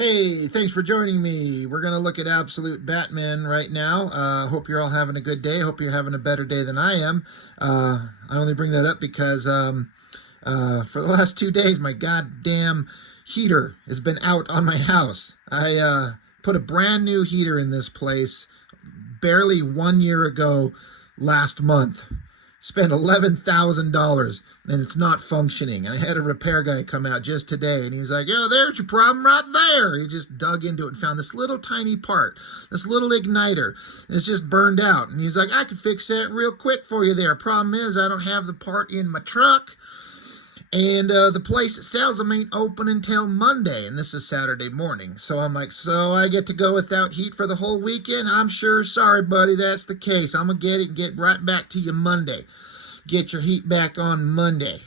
Hey, thanks for joining me. We're going to look at Absolute Batman right now. Hope you're all having a good day. Hope you're having a better day than I am. I only bring that up because for the last 2 days, my goddamn heater has been out on my house. I put a brand new heater in this place barely 1 year ago last month. Spent $11,000 and it's not functioning. And I had a repair guy come out just today and he's like, "Yo, there's your problem right there." He just dug into it and found this little tiny part, this little igniter. It's just burned out. And he's like, "I could fix that real quick for you there. Problem is, I don't have the part in my truck. And the place that sells them ain't open until Monday, and this is Saturday morning." So I'm like, "So I get to go without heat for the whole weekend?" "I'm sure sorry, buddy, that's the case. I'm going to get it and get right back to you Monday. Get your heat back on Monday."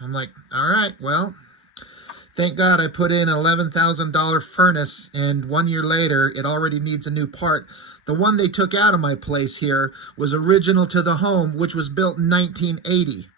I'm like, "All right, well, thank God I put in an $11,000 furnace, and 1 year later, it already needs a new part." The one they took out of my place here was original to the home, which was built in 1980.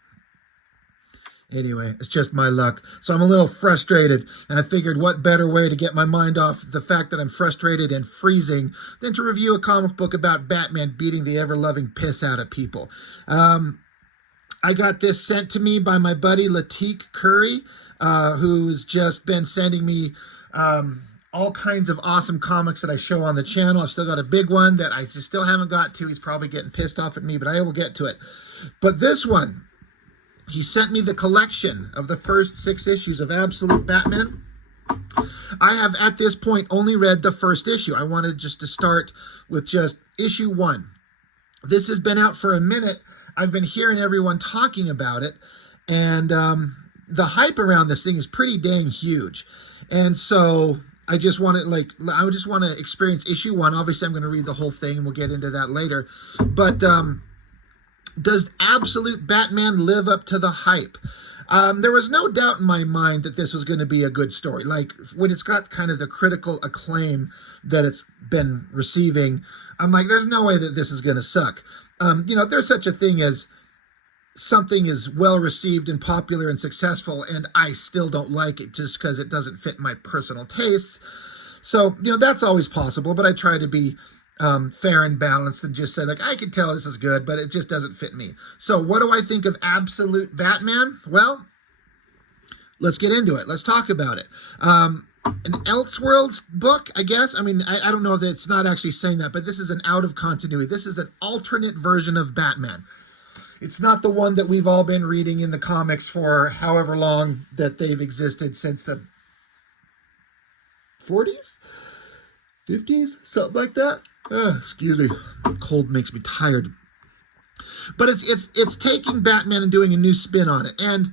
Anyway, it's just my luck. So I'm a little frustrated, and I figured what better way to get my mind off the fact that I'm frustrated and freezing than to review a comic book about Batman beating the ever-loving piss out of people. I got this sent to me by my buddy Latique Curry, who's just been sending me all kinds of awesome comics that I show on the channel. I've still got a big one that I just still haven't got to. He's probably getting pissed off at me, but I will get to it. But this one, he sent me the collection of the first 6 issues of Absolute Batman. I have, at this point, only read the first issue. I wanted just to start with just issue 1. This has been out for a minute. I've been hearing everyone talking about it, and the hype around this thing is pretty dang huge. And so I just want to experience issue 1. Obviously, I'm going to read the whole thing, and we'll get into that later. But does Absolute Batman live up to the hype? There was no doubt in my mind that this was going to be a good story. Like, when it's got kind of the critical acclaim that it's been receiving, I'm like, there's no way that this is going to suck. There's such a thing as something is well received and popular and successful, and I still don't like it just because it doesn't fit my personal tastes. So, that's always possible, but I try to be fair and balanced and just say, like, I can tell this is good, but it just doesn't fit me. So what do I think of Absolute Batman? Well, let's get into it. Let's talk about it. An Elseworlds book, I guess. I mean, I don't know that it's not actually saying that, but this is an out of continuity. This is an alternate version of Batman. It's not the one that we've all been reading in the comics for however long that they've existed, since the 40s? 50s? Something like that. Excuse me. Cold makes me tired. But it's taking Batman and doing a new spin on it. And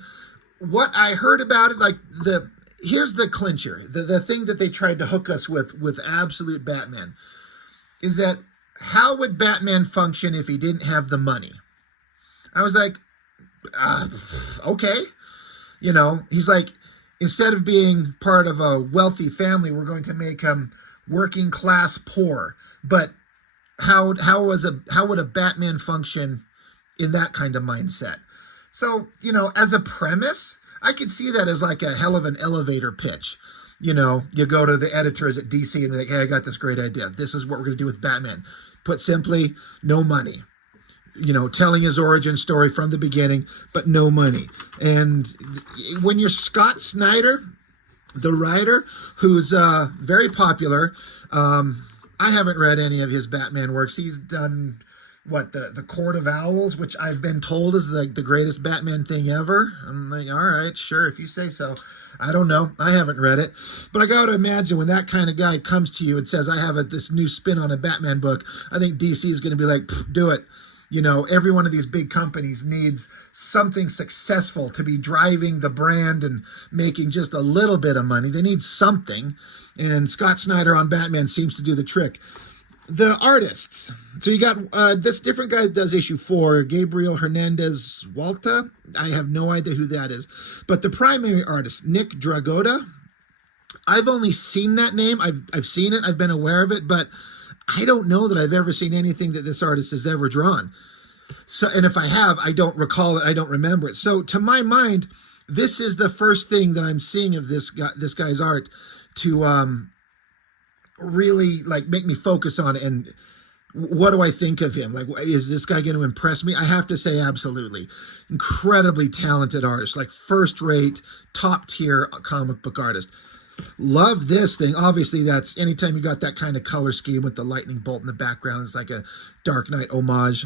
what I heard about it, here's the clincher. The thing that they tried to hook us with Absolute Batman is that how would Batman function if he didn't have the money? I was like, okay. He's like, instead of being part of a wealthy family, we're going to make him working class poor. But how would a Batman function in that kind of mindset? So, as a premise, I could see that as like a hell of an elevator pitch. You go to the editors at DC and they're like, "Hey, I got this great idea. This is what we're going to do with Batman." Put simply, no money. Telling his origin story from the beginning, but no money. And when you're Scott Snyder, the writer, who's very popular, I haven't read any of his Batman works. He's done, the Court of Owls, which I've been told is the greatest Batman thing ever. I'm like, all right, sure, if you say so. I don't know. I haven't read it. But I got to imagine when that kind of guy comes to you and says, "I have this new spin on a Batman book," I think DC is going to be like, "Do it." Every one of these big companies needs something successful to be driving the brand and making just a little bit of money. They need something. And Scott Snyder on Batman seems to do the trick. The artists. So you got this different guy that does issue 4, Gabriel Hernandez Walta. I have no idea who that is. But the primary artist, Nick Dragotta. I've only seen that name. I've seen it. I've been aware of it. But I don't know that I've ever seen anything that this artist has ever drawn. So, and if I have, I don't recall it. I don't remember it. So to my mind, this is the first thing that I'm seeing of this guy's art to really like make me focus on it. And what do I think of him? Like, is this guy going to impress me? I have to say, absolutely. Incredibly talented artist, like first rate, top tier comic book artist. Love this thing. Obviously, that's anytime you got that kind of color scheme with the lightning bolt in the background, it's like a Dark Knight homage.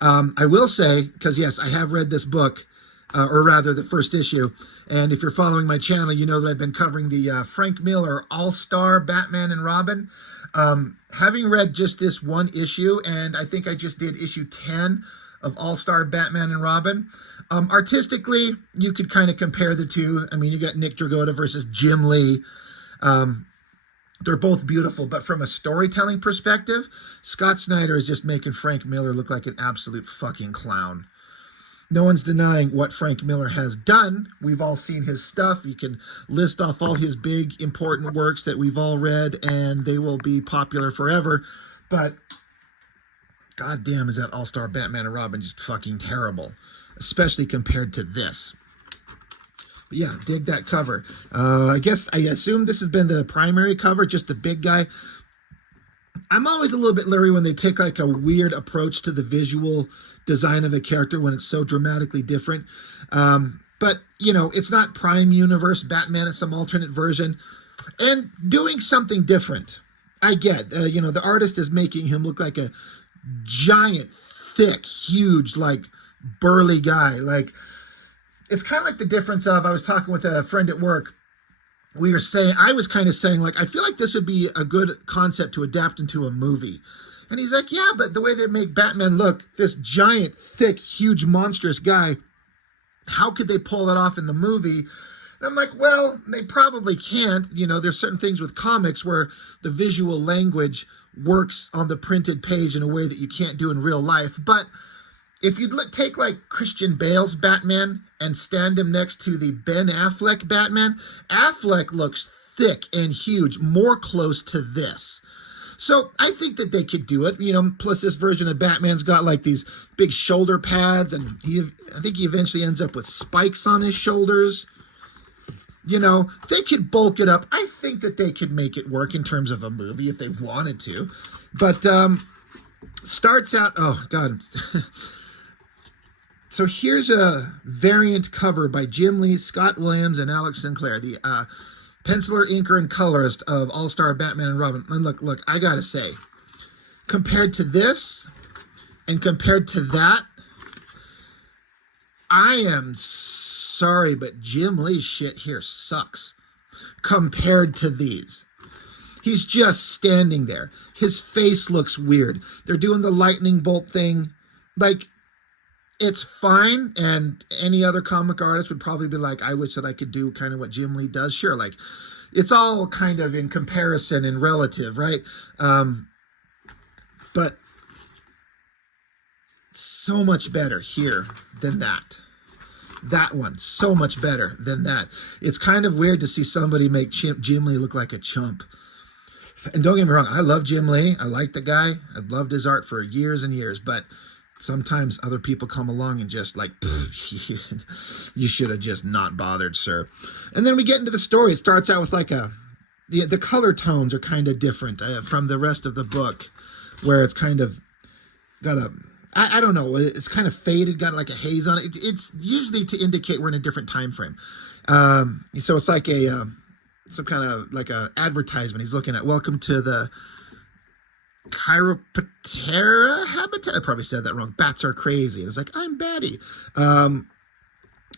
I will say, because yes, I have read this book, or rather the first issue. And if you're following my channel, you know that I've been covering the Frank Miller All-Star Batman and Robin. Having read just this one issue, and I think I just did issue 10 of All-Star Batman and Robin. Artistically, you could kind of compare the two. I mean, you got Nick Dragotta versus Jim Lee. They're both beautiful, but from a storytelling perspective, Scott Snyder is just making Frank Miller look like an absolute fucking clown. No one's denying what Frank Miller has done. We've all seen his stuff. You can list off all his big, important works that we've all read, and they will be popular forever. But goddamn, is that All-Star Batman and Robin just fucking terrible, especially compared to this. But yeah, dig that cover. I assume this has been the primary cover, just the big guy. I'm always a little bit leery when they take like a weird approach to the visual design of a character when it's so dramatically different. But, you know, it's not Prime Universe Batman. It's some alternate version. And doing something different. I get, you know, the artist is making him look like a giant, thick, huge, like burly guy. Like, it's kind of like the difference of, I was talking with a friend at work. I was kind of saying, like, I feel like this would be a good concept to adapt into a movie. And he's like, yeah, but the way they make Batman look, this giant, thick, huge, monstrous guy, how could they pull that off in the movie? And I'm like, well, they probably can't. You know, there's certain things with comics where the visual language works on the printed page in a way that you can't do in real life. But if you'd take like Christian Bale's Batman and stand him next to the Ben Affleck Batman, Affleck looks thick and huge, more close to this. So I think that they could do it, you know, plus this version of Batman's got like these big shoulder pads, and I think he eventually ends up with spikes on his shoulders. You know, they could bulk it up. I think that they could make it work in terms of a movie if they wanted to. But starts out, oh God. So here's a variant cover by Jim Lee, Scott Williams, and Alex Sinclair, the penciler, inker, and colorist of All-Star Batman and Robin. And look, I gotta say, compared to this and compared to that, I am sorry, but Jim Lee's shit here sucks compared to these. He's just standing there. His face looks weird. They're doing the lightning bolt thing. Like, it's fine, and any other comic artist would probably be like, I wish that I could do kind of what Jim Lee does. Sure, like, it's all kind of in comparison and relative, right? But so much better here than that. That one, so much better than that. It's kind of weird to see somebody make Jim Lee look like a chump. And don't get me wrong, I love Jim Lee. I like the guy. I've loved his art for years and years, but sometimes other people come along and just like, you should have just not bothered, sir. And then we get into the story. It starts out with like the color tones are kind of different from the rest of the book, where it's kind of got I don't know, it's kind of faded, got like a haze on it. It's usually to indicate we're in a different time frame. So it's like some kind of like a advertisement. He's looking at, welcome to the Chiroptera habitat. I probably said that wrong. Bats are crazy. And it's like, I'm Batty.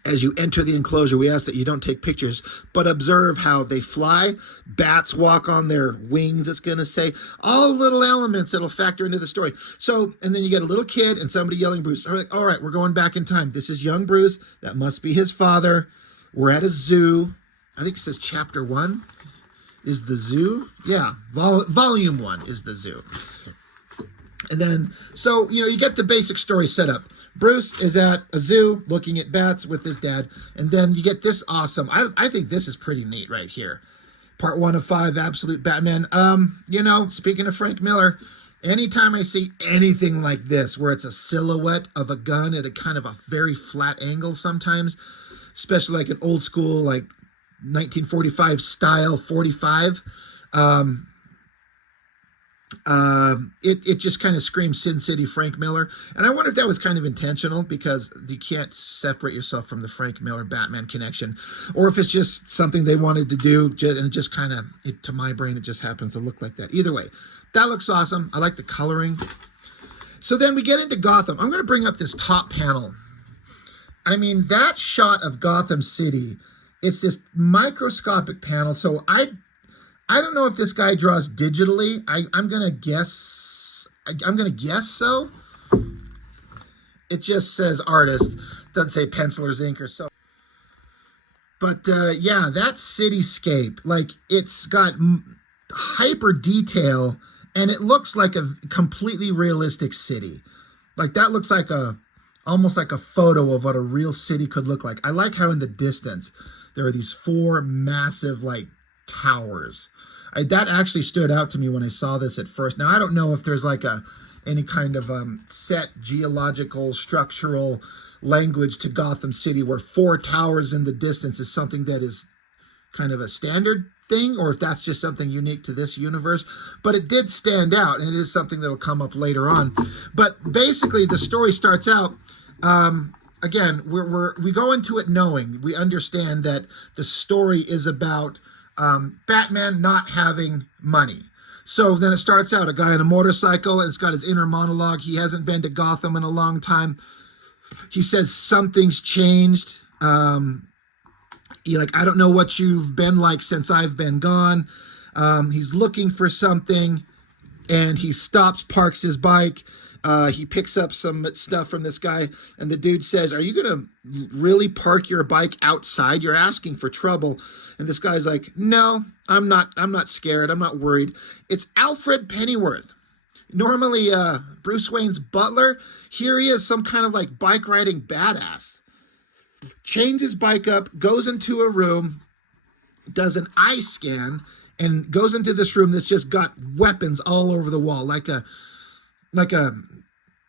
As you enter the enclosure, we ask that you don't take pictures, but observe how they fly. Bats walk on their wings, it's going to say. All little elements that'll factor into the story. So, and then you get a little kid and somebody yelling, Bruce. All right, we're going back in time. This is young Bruce. That must be his father. We're at a zoo. I think it says chapter 1 is the zoo. Yeah, volume 1 is the zoo. And then, so, you know, you get the basic story set up. Bruce is at a zoo looking at bats with his dad. And then you get this awesome, I think this is pretty neat right here. Part 1 of 5, Absolute Batman. You know, speaking of Frank Miller, anytime I see anything like this, where it's a silhouette of a gun at a kind of a very flat angle sometimes, especially like an old school, like 1945 style 45. It just kind of screams Sin City Frank Miller. And I wonder if that was kind of intentional, because you can't separate yourself from the Frank Miller Batman connection, or if it's just something they wanted to do, and it just kind of, to my brain, it just happens to look like that. Either way, that looks awesome. I like the coloring. So then we get into Gotham. I'm going to bring up this top panel. I mean, that shot of Gotham City, it's this microscopic panel. So I don't know if this guy draws digitally. I'm gonna guess so. It just says artist, doesn't say pencilers ink or so. But yeah, that cityscape, like, it's got hyper detail, and it looks like a completely realistic city. Like, that looks like almost like a photo of what a real city could look like. I like how in the distance there are these 4 massive, like, towers. That actually stood out to me when I saw this at first. Now, I don't know if there's like any kind of set geological structural language to Gotham City where 4 towers in the distance is something that is kind of a standard thing, or if that's just something unique to this universe. But it did stand out, and it is something that'll come up later on. But basically, the story starts out, again, we go into it knowing, we understand that the story is about Batman not having money. So then it starts out, a guy on a motorcycle, and it's got his inner monologue. He hasn't been to Gotham in a long time. He says something's changed. I don't know what you've been like since I've been gone. He's looking for something, and he stops, parks his bike. He picks up some stuff from this guy, and the dude says, "Are you going to really park your bike outside? You're asking for trouble." And this guy's like, "No, I'm not scared. I'm not worried." It's Alfred Pennyworth. Normally Bruce Wayne's butler. Here he is, some kind of like bike riding badass. Chains his bike up, goes into a room, does an eye scan, and goes into this room that's just got weapons all over the wall, like a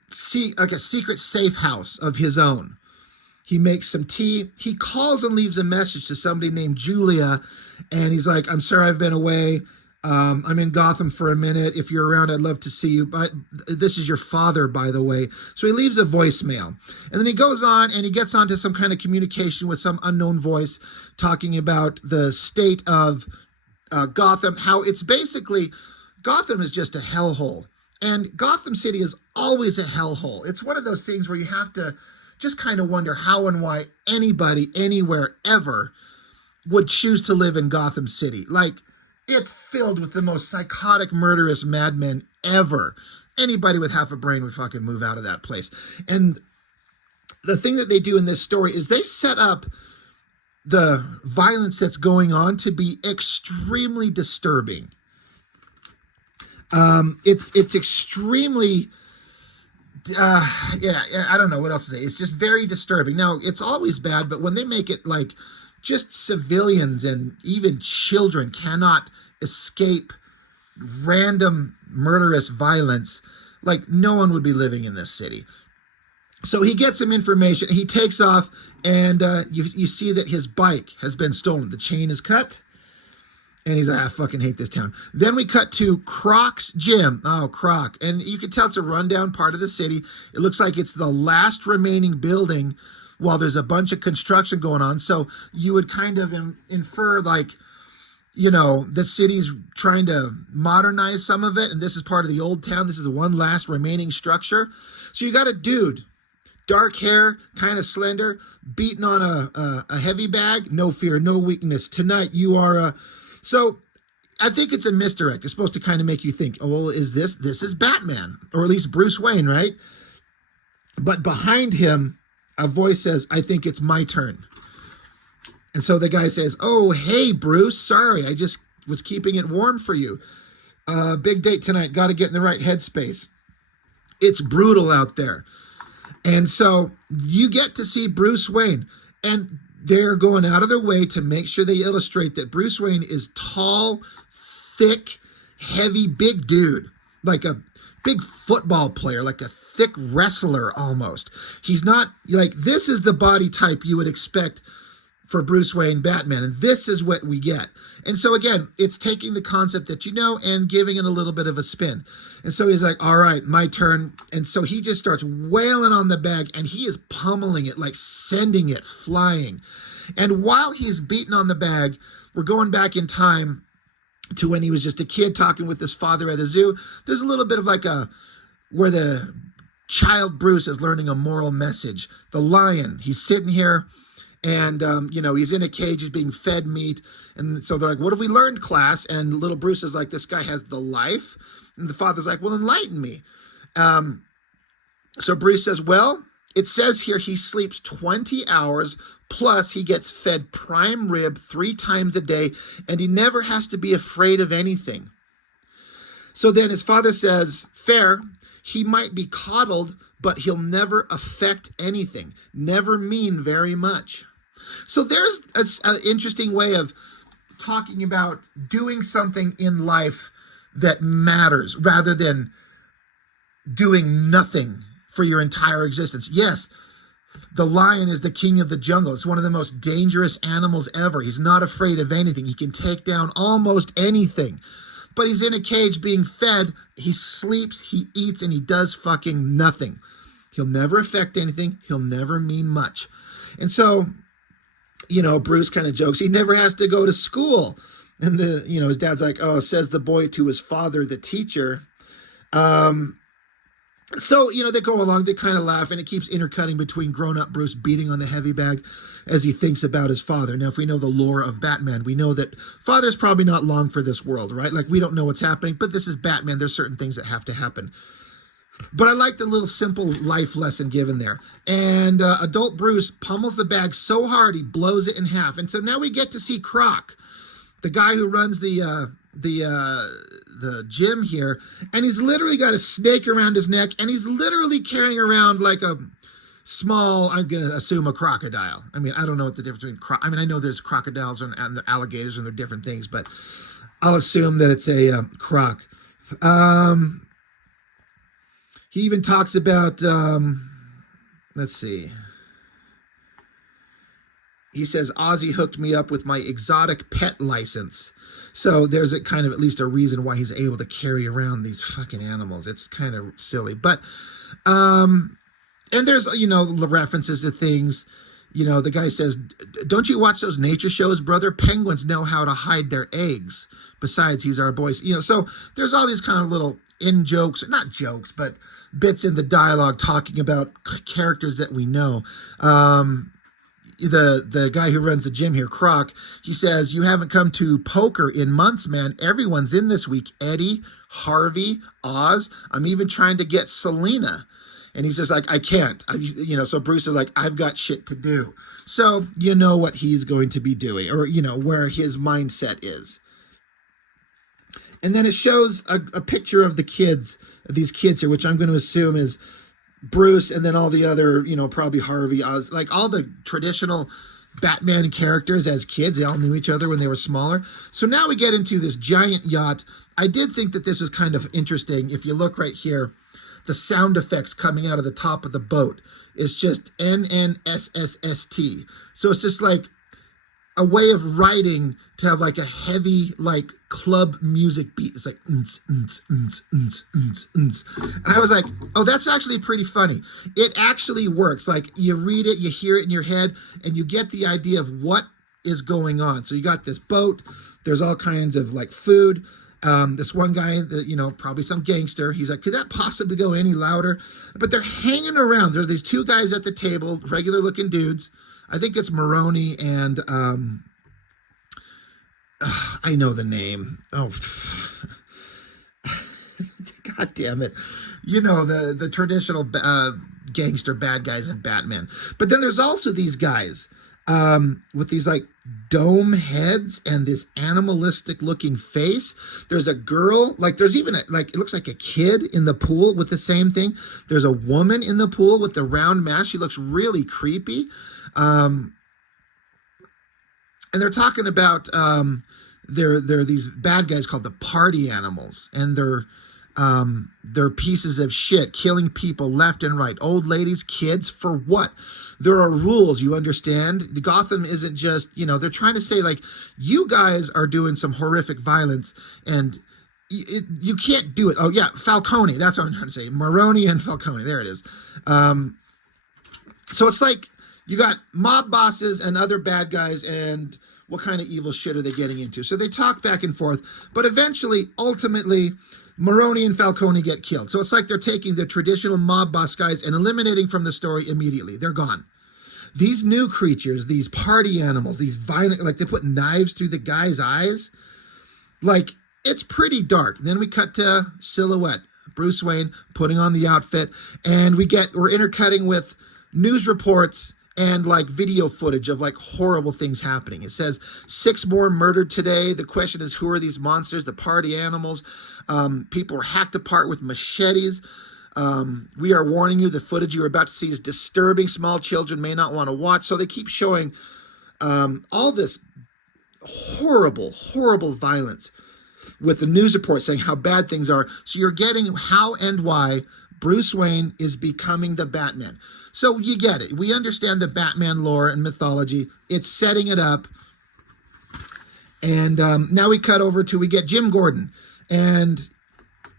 secret safe house of his own. He makes some tea. He calls and leaves a message to somebody named Julia, and he's like, "I'm sorry I've been away. I'm in Gotham for a minute. If you're around, I'd love to see you. But this is your father, by the way." So he leaves a voicemail. And then he goes on and he gets onto some kind of communication with some unknown voice talking about the state of Gotham, how it's basically, Gotham is just a hellhole. And Gotham City is always a hellhole. It's one of those things where you have to just kind of wonder how and why anybody, anywhere, ever would choose to live in Gotham City. Like, it's filled with the most psychotic, murderous madmen ever. Anybody with half a brain would fucking move out of that place. And the thing that they do in this story is they set up the violence that's going on to be extremely disturbing. It's extremely, I don't know what else to say. It's just very disturbing. Now, it's always bad, but when they make it like just civilians and even children cannot escape random murderous violence, like, no one would be living in this city. So he gets some information. He takes off, and you see that his bike has been stolen. The chain is cut. And he's like, "I fucking hate this town." Then we cut to Croc's gym. Oh, Croc. And you can tell it's a rundown part of the city. It looks like it's the last remaining building while there's a bunch of construction going on. So you would kind of infer, like, you know, the city's trying to modernize some of it, and this is part of the old town. This is the one last remaining structure. So you got a dude, dark hair, kind of slender, beating on a heavy bag. "No fear, no weakness. Tonight you are a..." So I think it's a misdirect. It's supposed to kind of make you think, "Oh, well, is this is Batman," or at least Bruce Wayne, right? But behind him, a voice says, "I think it's my turn." And so the guy says, "Oh, hey, Bruce, sorry, I just was keeping it warm for you. Big date tonight, got to get in the right headspace. It's brutal out there." And so you get to see Bruce Wayne, and they're going out of their way to make sure they illustrate that Bruce Wayne is tall, thick, heavy, big dude, like a big football player, like a thick wrestler almost. He's not like, this is the body type you would expect for Bruce Wayne Batman. And this is what we get. And so again, it's taking the concept that you know and giving it a little bit of a spin. And so he's like, all right, my turn. And so he just starts wailing on the bag, and he is pummeling it, like sending it flying. And while he's beating on the bag, we're going back in time to when he was just a kid talking with his father at the zoo. There's a little bit of like where the child Bruce is learning a moral message. The lion, he's sitting here, and, he's in a cage, he's being fed meat. And so they're like, what have we learned, class? And little Bruce is like, this guy has the life. And the father's like, well, enlighten me. So Bruce says, well, it says here he sleeps 20 hours, plus he gets fed prime rib 3 times a day, and he never has to be afraid of anything. So then his father says, fair, he might be coddled, but he'll never affect anything, never mean very much. So there's an interesting way of talking about doing something in life that matters rather than doing nothing for your entire existence. Yes, the lion is the king of the jungle. It's one of the most dangerous animals ever. He's not afraid of anything. He can take down almost anything. But he's in a cage being fed. He sleeps, he eats, and he does fucking nothing. He'll never affect anything. He'll never mean much. And so, Bruce kind of jokes, he never has to go to school. And his dad's like, oh, says the boy to his father, the teacher. So, they go along, they kind of laugh, and it keeps intercutting between grown-up Bruce beating on the heavy bag as he thinks about his father. Now, if we know the lore of Batman, we know that father's probably not long for this world, right? Like, we don't know what's happening, but this is Batman. There's certain things that have to happen. But I like the little simple life lesson given there. And adult Bruce pummels the bag so hard, he blows it in half. And so now we get to see Croc, the guy who runs the gym here, and he's literally got a snake around his neck, and he's literally carrying around like a small, I'm going to assume a crocodile. I mean, I don't know what the difference between, I know there's crocodiles and alligators and they're different things, but I'll assume that it's a croc. He even talks about, let's see. He says, Ozzy hooked me up with my exotic pet license. So there's a kind of at least a reason why he's able to carry around these fucking animals. It's kind of silly. But, and there's, the references to things. The guy says, don't you watch those nature shows, brother? Penguins know how to hide their eggs. Besides, he's our boy. So there's all these kind of little in-jokes, not jokes, but bits in the dialogue talking about characters that we know. The guy who runs the gym here, Croc, he says, you haven't come to poker in months, man. Everyone's in this week. Eddie, Harvey, Oz. I'm even trying to get Selena. And he's just like, I can't. So Bruce is like, I've got shit to do. So you know what he's going to be doing, or, where his mindset is. And then it shows a picture of these kids here, which I'm going to assume is Bruce, and then all the other, probably Harvey, Oz, like all the traditional Batman characters as kids. They all knew each other when they were smaller. So now we get into this giant yacht. I did think that this was kind of interesting. If you look right here, the sound effects coming out of the top of the boat is just NNSSST. So it's just like a way of writing to have like a heavy, like club music beat. It's like, And I was like, oh, that's actually pretty funny. It actually works. Like you read it, you hear it in your head, and you get the idea of what is going on. So you got this boat, there's all kinds of like food. This one guy that, probably some gangster, he's like, could that possibly go any louder? But they're hanging around. There's these 2 guys at the table, regular looking dudes. I think it's Maroney and, I know the name. Oh, God damn it. The traditional gangster bad guys in Batman. But then there's also these guys with these like dome heads and this animalistic looking face. There's a girl, like there's even it looks like a kid in the pool with the same thing. There's a woman in the pool with the round mask. She looks really creepy. And they're talking about they're these bad guys called the party animals, and they're They're pieces of shit, killing people left and right. Old ladies, kids, for what? There are rules, you understand? Gotham isn't just, they're trying to say, like, you guys are doing some horrific violence, and you can't do it. Oh, yeah, Falcone, that's what I'm trying to say. Maroni and Falcone, there it is. So it's like you got mob bosses and other bad guys, and what kind of evil shit are they getting into? So they talk back and forth, but eventually, ultimately, Maroni and Falcone get killed. So it's like they're taking the traditional mob boss guys and eliminating from the story immediately. They're gone. These new creatures, these party animals, these violent, like they put knives through the guy's eyes. Like, it's pretty dark. Then we cut to silhouette. Bruce Wayne putting on the outfit, and we're intercutting with news reports and like video footage of like horrible things happening. It says 6 more murdered today. The question is, who are these monsters? The party animals. People are hacked apart with machetes. We are warning you, the footage you are about to see is disturbing. Small children may not want to watch. So they keep showing all this horrible, horrible violence with the news report saying how bad things are. So you're getting how and why Bruce Wayne is becoming the Batman. So you get it. We understand the Batman lore and mythology. It's setting it up. And now we cut over to, we get Jim Gordon. And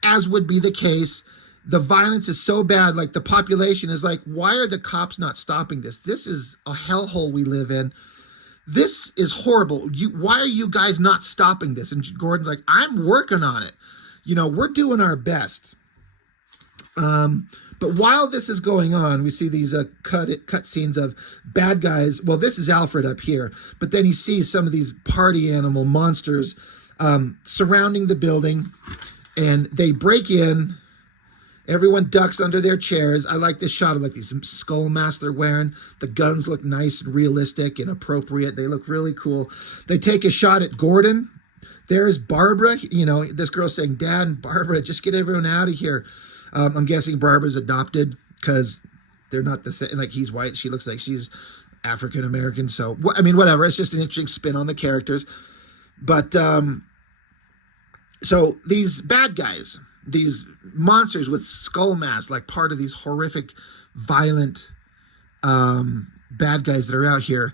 as would be the case, the violence is so bad, like the population is like, why are the cops not stopping this? This is a hellhole we live in. This is horrible. Why are you guys not stopping this? And Gordon's like, I'm working on it. We're doing our best. But while this is going on, we see these cut scenes of bad guys. Well, this is Alfred up here, but then he sees some of these party animal monsters surrounding the building, and they break in. Everyone ducks under their chairs. I like this shot of like these skull masks they're wearing. The guns look nice and realistic and appropriate. They look really cool. They take a shot at Gordon. There's Barbara. This girl's saying, Dad and Barbara, just get everyone out of here. I'm guessing Barbara's adopted because they're not the same. Like, he's white. She looks like she's African American. So, whatever. It's just an interesting spin on the characters. But so these bad guys, these monsters with skull masks, like part of these horrific, violent bad guys that are out here.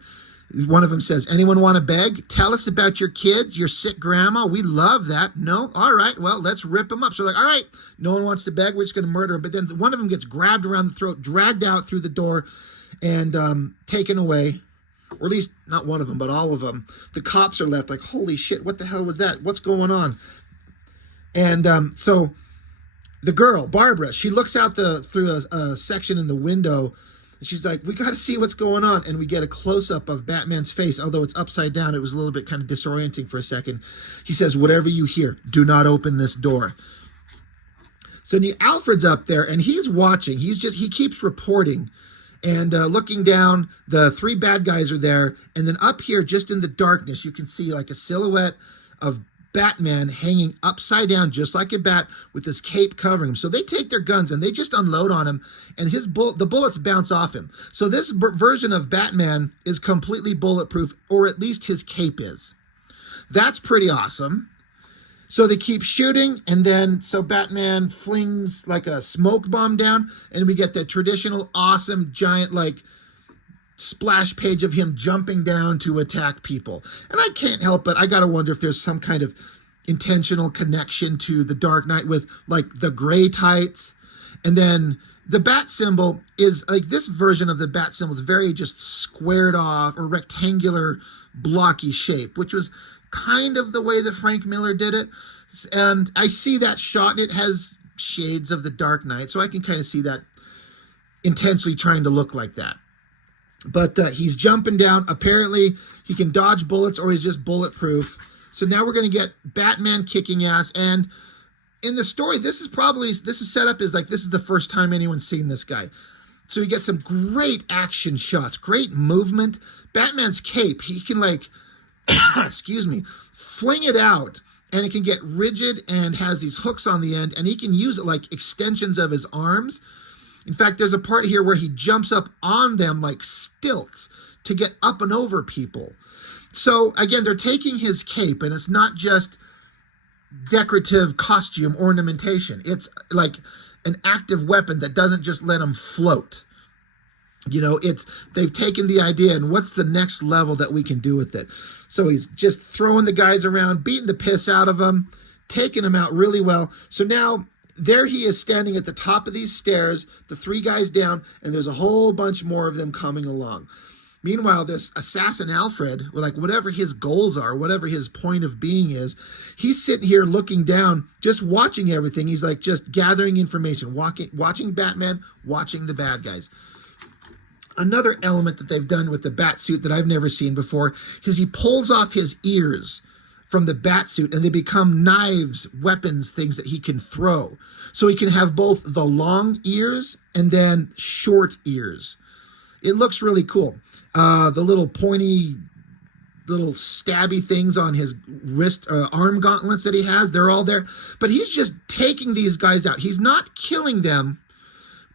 One of them says, anyone want to beg? Tell us about your kid, your sick grandma. We love that. No? All right. Well, let's rip them up. So like, all right, no one wants to beg. We're just going to murder him. But then one of them gets grabbed around the throat, dragged out through the door, and taken away. Or at least not one of them, but all of them. The cops are left like, holy shit, what the hell was that? What's going on? And so the girl, Barbara, she looks out through a section in the window. She's like, we got to see what's going on. And we get a close-up of Batman's face. Although it's upside down, it was a little bit kind of disorienting for a second. He says, whatever you hear, do not open this door. So Alfred's up there, and he's watching. He keeps reporting. And looking down, the 3 bad guys are there. And then up here, just in the darkness, you can see like a silhouette of Batman hanging upside down just like a bat with his cape covering him. So they take their guns and they just unload on him, and the bullets bounce off him. So this version of Batman is completely bulletproof, or at least his cape is. That's pretty awesome. So they keep shooting, and then so Batman flings like a smoke bomb down, and we get the traditional awesome giant like splash page of him jumping down to attack people. And I can't help but I gotta wonder if there's some kind of intentional connection to the Dark Knight with like the gray tights. And then the bat symbol is like, this version of the bat symbol is very just squared off or rectangular blocky shape, which was kind of the way that Frank Miller did it. And I see that shot, and it has shades of the Dark Knight, so I can kind of see that intentionally trying to look like that. But he's jumping down. Apparently, he can dodge bullets, or he's just bulletproof. So now we're going to get Batman kicking ass. And in the story, this is set up as like, this is the first time anyone's seen this guy. So you get some great action shots, great movement. Batman's cape, he can like, excuse me, fling it out, and it can get rigid and has these hooks on the end, and he can use it like extensions of his arms. In fact, there's a part here where he jumps up on them like stilts to get up and over people. So again, they're taking his cape, and it's not just decorative costume ornamentation. It's like an active weapon that doesn't just let him float. You know, they've taken the idea and what's the next level that we can do with it. So he's just throwing the guys around, beating the piss out of them, taking them out really well. So now there he is standing at the top of these stairs, the 3 guys down, and there's a whole bunch more of them coming along. Meanwhile, this assassin Alfred, or like whatever his goals are, whatever his point of being is, he's sitting here looking down, just watching everything. He's like just gathering information, watching Batman, watching the bad guys. Another element that they've done with the bat suit that I've never seen before is he pulls off his ears from the bat suit and they become knives, weapons, things that he can throw. So he can have both the long ears and then short ears. It looks really cool. The little pointy, little stabby things on his wrist, arm gauntlets that he has, they're all there. But he's just taking these guys out. He's not killing them,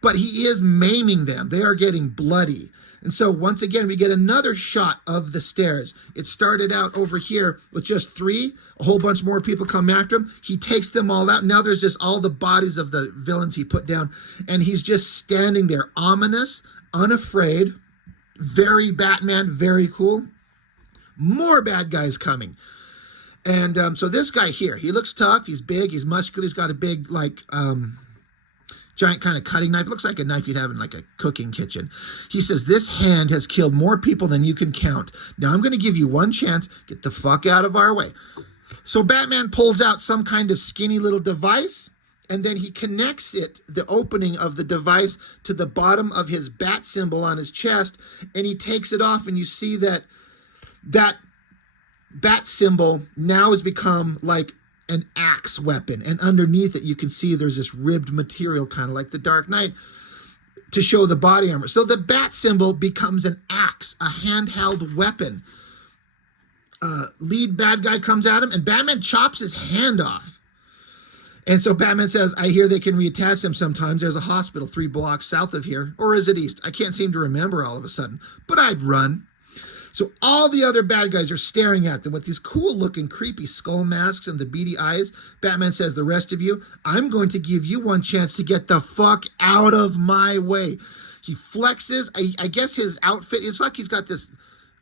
but he is maiming them. They are getting bloody. And so once again, we get another shot of the stairs. It started out over here with just 3. A whole bunch more people come after him. He takes them all out. Now there's just all the bodies of the villains he put down. And he's just standing there, ominous, unafraid, very Batman, very cool. More bad guys coming. And so this guy here, he looks tough. He's big. He's muscular. He's got a big, like, giant kind of cutting knife. It looks like a knife you'd have in like a cooking kitchen. He says, this hand has killed more people than you can count. Now I'm going to give you one chance. Get the fuck out of our way. So Batman pulls out some kind of skinny little device, and then he connects it, the opening of the device, to the bottom of his bat symbol on his chest, and he takes it off, and you see that that bat symbol now has become like an axe weapon, and underneath it you can see there's this ribbed material, kind of like the Dark Knight, to show the body armor. So the bat symbol becomes an axe, a handheld weapon. Lead bad guy comes at him, and Batman chops his hand off. And so Batman says, I hear they can reattach them sometimes. There's a hospital 3 blocks south of here. Or is it east? I can't seem to remember all of a sudden, but I'd run. So all the other bad guys are staring at them with these cool-looking, creepy skull masks and the beady eyes. Batman says, the rest of you, I'm going to give you one chance to get the fuck out of my way. He flexes. I guess his outfit, it's like he's got this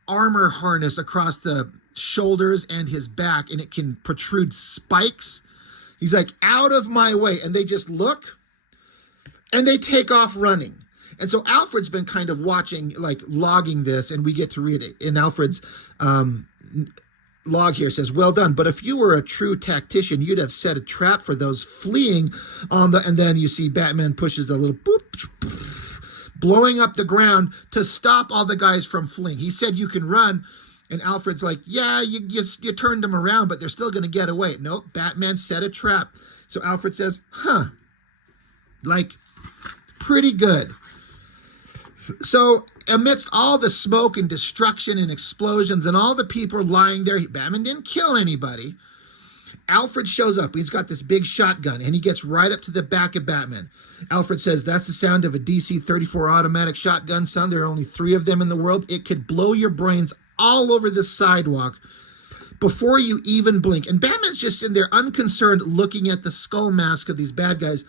armor harness across the shoulders and his back, and it can protrude spikes. He's like, out of my way. And they just look, and they take off running. And so Alfred's been kind of watching, like logging this, and we get to read it. In Alfred's log here says, well done, but if you were a true tactician, you'd have set a trap for those fleeing on the, and then you see Batman pushes a little boop, boop, blowing up the ground to stop all the guys from fleeing. He said you can run, and Alfred's like, yeah, you turned them around, but they're still going to get away. Nope, Batman set a trap. So Alfred says, like, pretty good. So amidst all the smoke and destruction and explosions and all the people lying there, Batman didn't kill anybody. Alfred shows up. He's got this big shotgun, and he gets right up to the back of Batman. Alfred says, that's the sound of a DC-34 automatic shotgun, son. There are only 3 of them in the world. It could blow your brains all over the sidewalk before you even blink. And Batman's just sitting there unconcerned looking at the skull mask of these bad guys.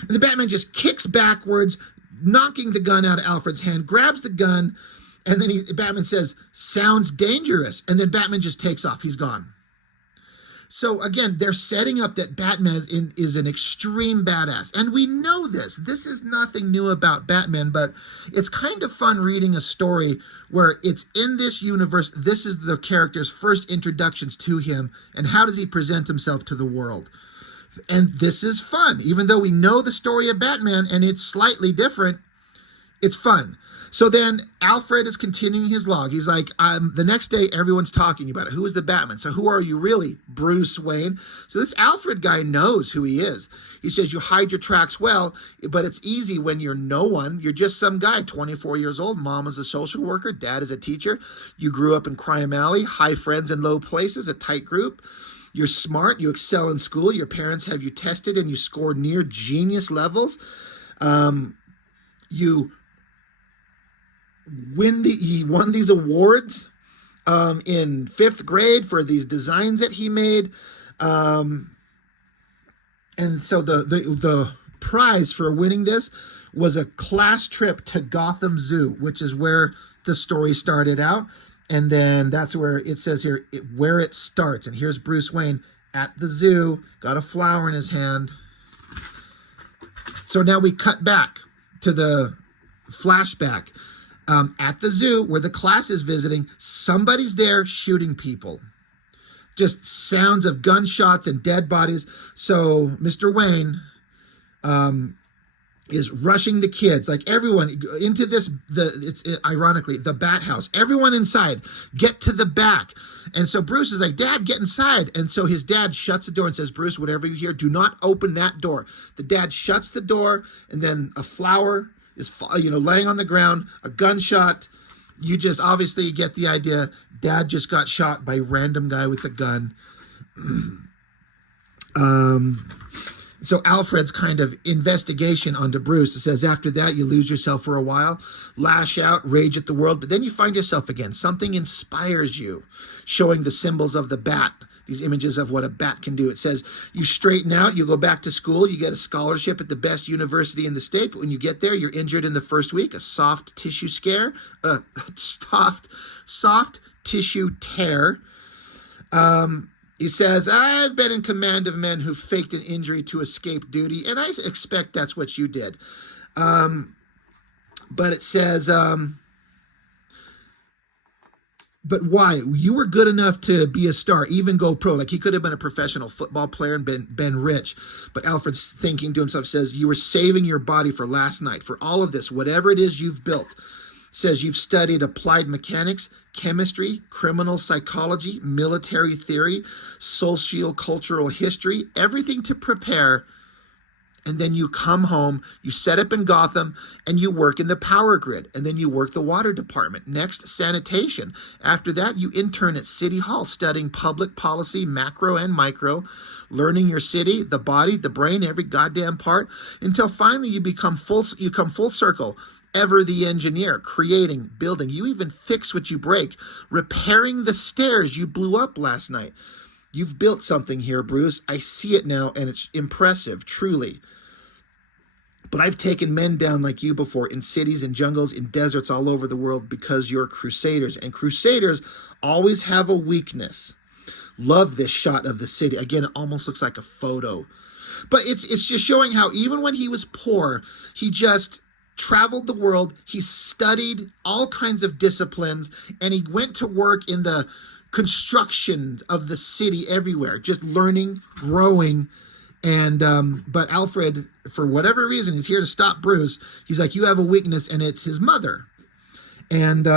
And the Batman just kicks backwards, knocking the gun out of Alfred's hand, grabs the gun, and then Batman says, sounds dangerous. And then Batman just takes off. He's gone. So again, they're setting up that Batman is an extreme badass. And we know this. This is nothing new about Batman, but it's kind of fun reading a story where it's in this universe. This is the character's first introductions to him, and how does he present himself to the world? And this is fun. Even though we know the story of Batman and it's slightly different, it's fun. So then Alfred is continuing his log. He's like, the next day, everyone's talking about it. Who is the Batman? So who are you really? Bruce Wayne. So this Alfred guy knows who he is. He says, you hide your tracks well, but it's easy when you're no one. You're just some guy, 24 years old. Mom is a social worker. Dad is a teacher. You grew up in Crime Alley, high friends in low places, a tight group. You're smart. You excel in school. Your parents have you tested and you score near genius levels. He won these awards in 5th grade for these designs that he made. And so the prize for winning this was a class trip to Gotham Zoo, which is where the story started out. And then that's where it says here where it starts. And here's Bruce Wayne at the zoo, got a flower in his hand. So now we cut back to the flashback. At the zoo where the class is visiting, somebody's there shooting people. Just sounds of gunshots and dead bodies. So Mr. Wayne is rushing the kids, like everyone, into this, it's ironically, the bat house. Everyone inside, get to the back. And so Bruce is like, Dad, get inside. And so his dad shuts the door and says, Bruce, whatever you hear, do not open that door. The dad shuts the door, and then a flower is, laying on the ground, a gunshot. You just obviously get the idea. Dad just got shot by a random guy with a gun. So Alfred's kind of investigation onto Bruce, it says, after that, you lose yourself for a while, lash out, rage at the world, but then you find yourself again. Something inspires you, showing the symbols of the bat, these images of what a bat can do. It says you straighten out, you go back to school, you get a scholarship at the best university in the state, but when you get there, you're injured in the first week, a soft tissue scare, soft tissue tear. He says, I've been in command of men who faked an injury to escape duty, and I expect that's what you did. But it says, but why? You were good enough to be a star, even go pro. Like he could have been a professional football player and been rich. But Alfred's thinking to himself, says, you were saving your body for last night, for all of this, whatever it is you've built. Says you've studied applied mechanics, chemistry, criminal psychology, military theory, socio-cultural history, everything to prepare. And then you come home, you set up in Gotham, and you work in the power grid. And then you work the water department. Next, sanitation. After that, you intern at City Hall, studying public policy, macro and micro, learning your city, the body, the brain, every goddamn part, until finally you come full circle. Ever the engineer, creating, building. You even fix what you break, repairing the stairs you blew up last night. You've built something here, Bruce. I see it now, and it's impressive, truly. But I've taken men down like you before, in cities, in jungles, in deserts all over the world, because you're crusaders. And crusaders always have a weakness. Love this shot of the city. Again, it almost looks like a photo. But it's just showing how even when he was poor, he just traveled the world, he studied all kinds of disciplines, and he went to work in the construction of the city everywhere, just learning, growing. And but Alfred, for whatever reason, he's here to stop Bruce. He's like, you have a weakness, and it's his mother. And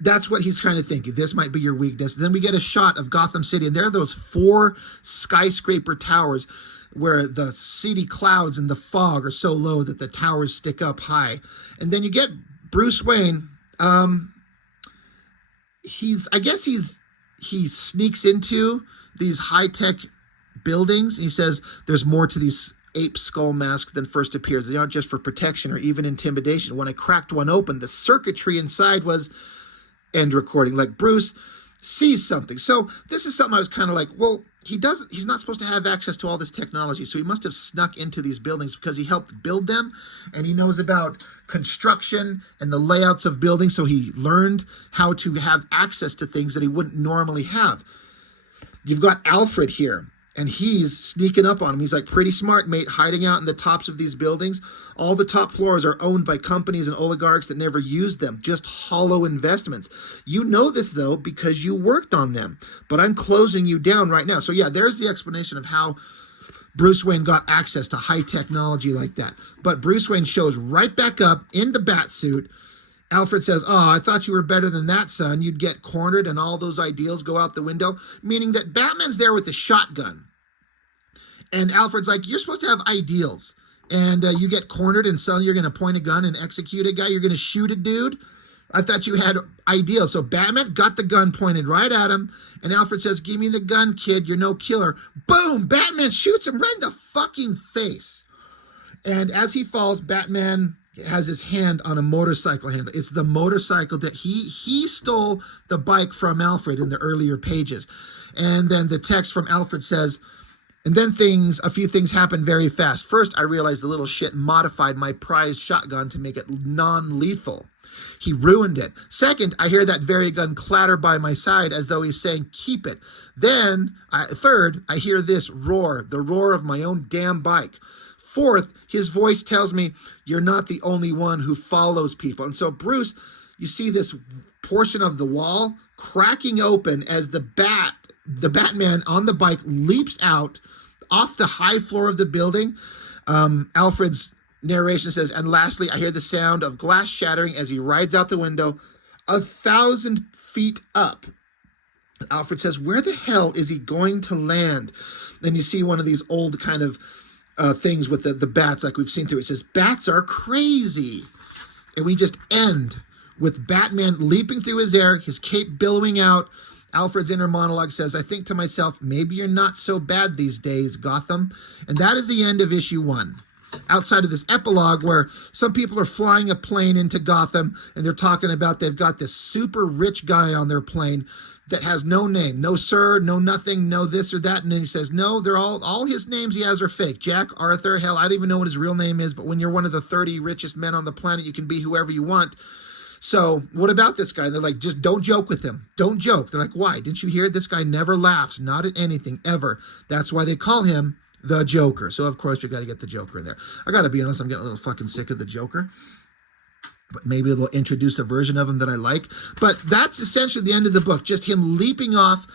that's what he's kind of thinking. This might be your weakness. Then we get a shot of Gotham City, and there are those 4 skyscraper towers where the city clouds and the fog are so low that the towers stick up high. And then you get Bruce Wayne. He sneaks into these high-tech buildings. He says there's more to these ape skull masks than first appears. They aren't just for protection or even intimidation. When I cracked one open, the circuitry inside was end recording. Like Bruce sees something. So this is something I was kind of like, well, he's not supposed to have access to all this technology. So he must have snuck into these buildings because he helped build them, and he knows about construction and the layouts of buildings. So he learned how to have access to things that he wouldn't normally have. You've got Alfred here, and he's sneaking up on him. He's like, pretty smart, mate, hiding out in the tops of these buildings. All the top floors are owned by companies and oligarchs that never used them, just hollow investments. You know this, though, because you worked on them. But I'm closing you down right now. So, yeah, there's the explanation of how Bruce Wayne got access to high technology like that. But Bruce Wayne shows right back up in the bat suit. Alfred says, oh, I thought you were better than that, son. You'd get cornered and all those ideals go out the window. Meaning that Batman's there with a shotgun. And Alfred's like, you're supposed to have ideals. And you get cornered, and suddenly you're going to point a gun and execute a guy. You're going to shoot a dude. I thought you had ideals. So Batman got the gun pointed right at him. And Alfred says, give me the gun, kid. You're no killer. Boom! Batman shoots him right in the fucking face. And as he falls, Batman has his hand on a motorcycle handle. It's the motorcycle that he stole the bike from Alfred in the earlier pages. And then the text from Alfred says, And then a few things happen very fast. First, I realized the little shit modified my prized shotgun to make it non-lethal. He ruined it. Second, I hear that very gun clatter by my side as though he's saying, keep it. Then, third, I hear this roar, the roar of my own damn bike. Fourth, his voice tells me, you're not the only one who follows people. And so, Bruce, you see this portion of the wall cracking open as the Batman on the bike leaps out off the high floor of the building. Alfred's narration says, and lastly, I hear the sound of glass shattering as he rides out the window 1,000 feet up. Alfred says, where the hell is he going to land? Then you see one of these old kind of things with the bats like we've seen through. It says, bats are crazy. And we just end with Batman leaping through his air, his cape billowing out. Alfred's inner monologue says, I think to myself, maybe you're not so bad these days, Gotham. And that is the end of issue 1. Outside of this epilogue where some people are flying a plane into Gotham and they're talking about they've got this super rich guy on their plane that has no name, no sir, no nothing, no this or that. And then he says, no, they're all his names he has are fake. Jack, Arthur, hell, I don't even know what his real name is, but when you're one of the 30 richest men on the planet, you can be whoever you want. So what about this guy? They're like, just don't joke with him. Don't joke. They're like, why? Didn't you hear? This guy never laughs, not at anything, ever. That's why they call him the Joker. So, of course, you got to get the Joker in there. I got to be honest, I'm getting a little fucking sick of the Joker. But maybe they'll introduce a version of him that I like. But that's essentially the end of the book. Just him leaping off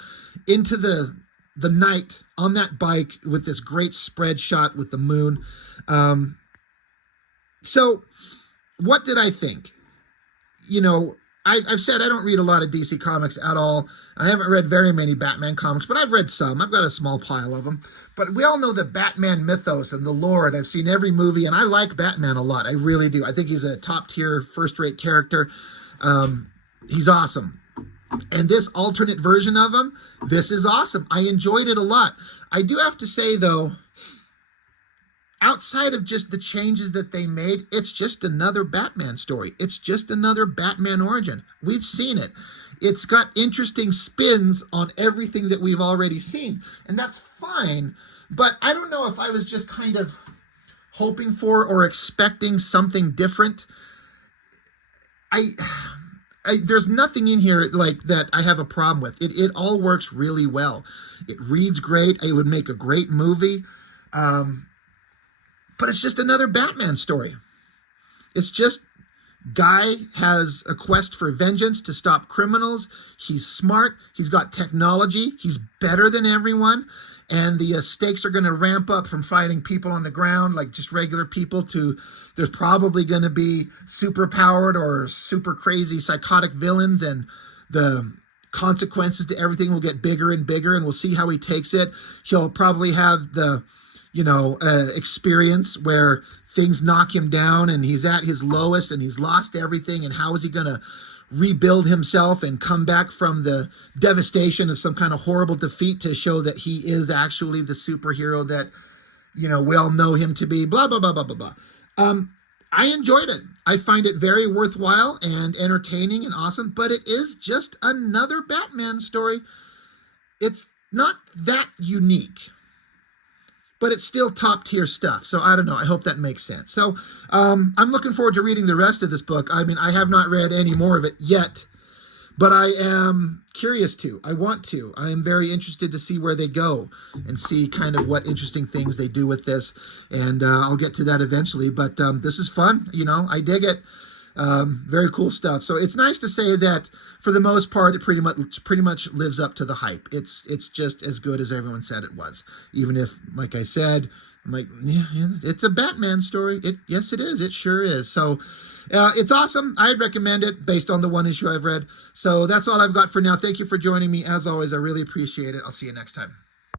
into the night on that bike with this great spread shot with the moon. So what did I think? You know, I've said I don't read a lot of DC comics at all. I haven't read very many Batman comics, but I've read some. I've got a small pile of them. But we all know the Batman mythos and the lore, and I've seen every movie, and I like Batman a lot. I really do. I think he's a top-tier, first-rate character. He's awesome. And this alternate version of him, this is awesome. I enjoyed it a lot. I do have to say, though, outside of just the changes that they made, it's just another Batman story. It's just another Batman origin. We've seen it. It's got interesting spins on everything that we've already seen, and that's fine. But I don't know if I was just kind of hoping for or expecting something different. There's nothing in here like that I have a problem with. It all works really well. It reads great. It would make a great movie. But it's just another Batman story. It's just guy has a quest for vengeance to stop criminals. He's smart. He's got technology. He's better than everyone. And the stakes are going to ramp up from fighting people on the ground, like just regular people, to there's probably going to be super powered or super crazy psychotic villains, and the consequences to everything will get bigger and bigger, and we'll see how he takes it. He'll probably have the experience where things knock him down and he's at his lowest and he's lost everything, and how is he going to rebuild himself and come back from the devastation of some kind of horrible defeat to show that he is actually the superhero that, we all know him to be, blah, blah, blah, blah, blah, blah. I enjoyed it. I find it very worthwhile and entertaining and awesome, but it is just another Batman story. It's not that unique, but it's still top tier stuff. So I don't know. I hope that makes sense. So I'm looking forward to reading the rest of this book. I mean, I have not read any more of it yet, but I am curious to. I want to. I am very interested to see where they go and see kind of what interesting things they do with this. And I'll get to that eventually. But this is fun. I dig it. Very cool stuff. So it's nice to say that for the most part, it pretty much lives up to the hype. It's just as good as everyone said it was. Even if, like I said, I'm like, yeah, it's a Batman story. Yes, it is. It sure is. So it's awesome. I'd recommend it based on the one issue I've read. So that's all I've got for now. Thank you for joining me. As always, I really appreciate it. I'll see you next time.